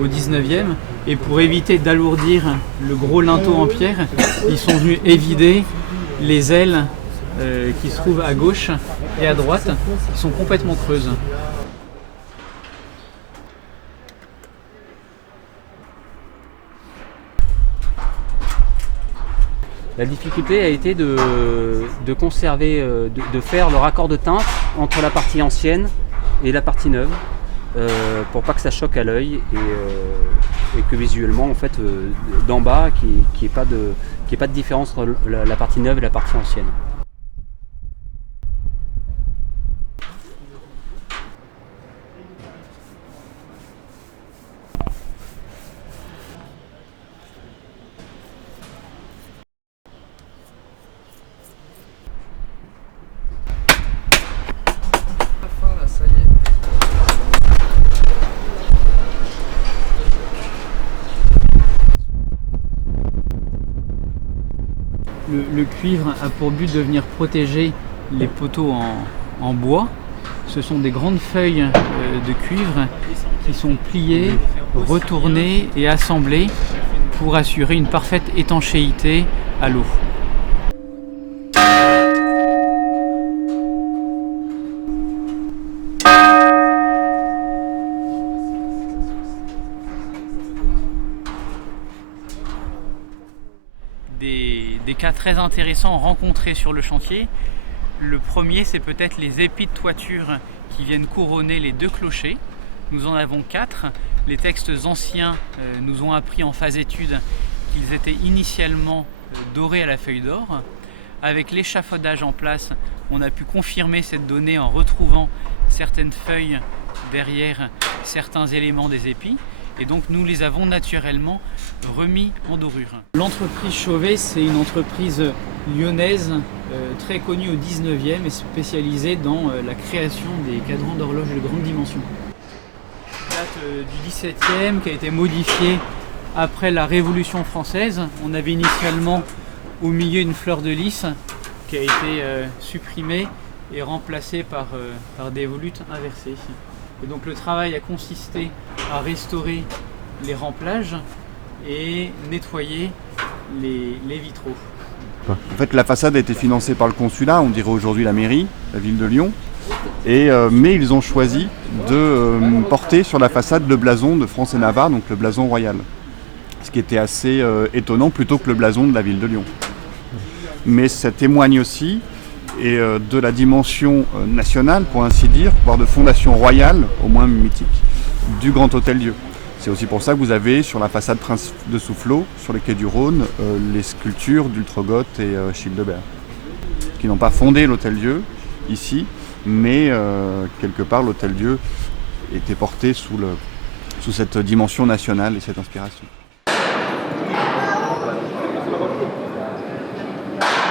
au 19e, et pour éviter d'alourdir le gros linteau en pierre, ils sont venus évider les ailes qui se trouvent à gauche et à droite, qui sont complètement creuses. La difficulté a été de conserver, de faire le raccord de teinte entre la partie ancienne et la partie neuve, pour pas que ça choque à l'œil et que visuellement, en fait, d'en bas, qu'il n'y ait pas de différence entre la partie neuve et la partie ancienne. Le cuivre a pour but de venir protéger les poteaux en bois. Ce sont des grandes feuilles de cuivre qui sont pliées, retournées et assemblées pour assurer une parfaite étanchéité à l'eau. Des cas très intéressants rencontrés sur le chantier. Le premier, c'est peut-être les épis de toiture qui viennent couronner les deux clochers. Nous en avons 4. Les textes anciens nous ont appris en phase étude qu'ils étaient initialement dorés à la feuille d'or. Avec l'échafaudage en place, on a pu confirmer cette donnée en retrouvant certaines feuilles derrière certains éléments des épis. Et donc nous les avons naturellement remis en dorure. L'entreprise Chauvet, c'est une entreprise lyonnaise très connue au 19e et spécialisée dans la création des cadrans d'horloge de grande dimension. Date du 17e, qui a été modifiée après la Révolution française. On avait initialement au milieu une fleur de lys qui a été supprimée et remplacée par des volutes inversées. Et donc le travail a consisté à restaurer les remplages et nettoyer les vitraux. En fait, la façade a été financée par le consulat, on dirait aujourd'hui la mairie, la ville de Lyon. Mais ils ont choisi de porter sur la façade le blason de France et Navarre, donc le blason royal. Ce qui était assez étonnant, plutôt que le blason de la ville de Lyon. Mais ça témoigne aussi de la dimension nationale, pour ainsi dire, voire de fondation royale, au moins mythique, du Grand Hôtel-Dieu. C'est aussi pour ça que vous avez sur la façade Prince de Soufflot, sur les quais du Rhône, les sculptures d'Ultregoth et Childebert, qui n'ont pas fondé l'Hôtel-Dieu ici, mais quelque part l'Hôtel-Dieu était porté sous cette dimension nationale et cette inspiration.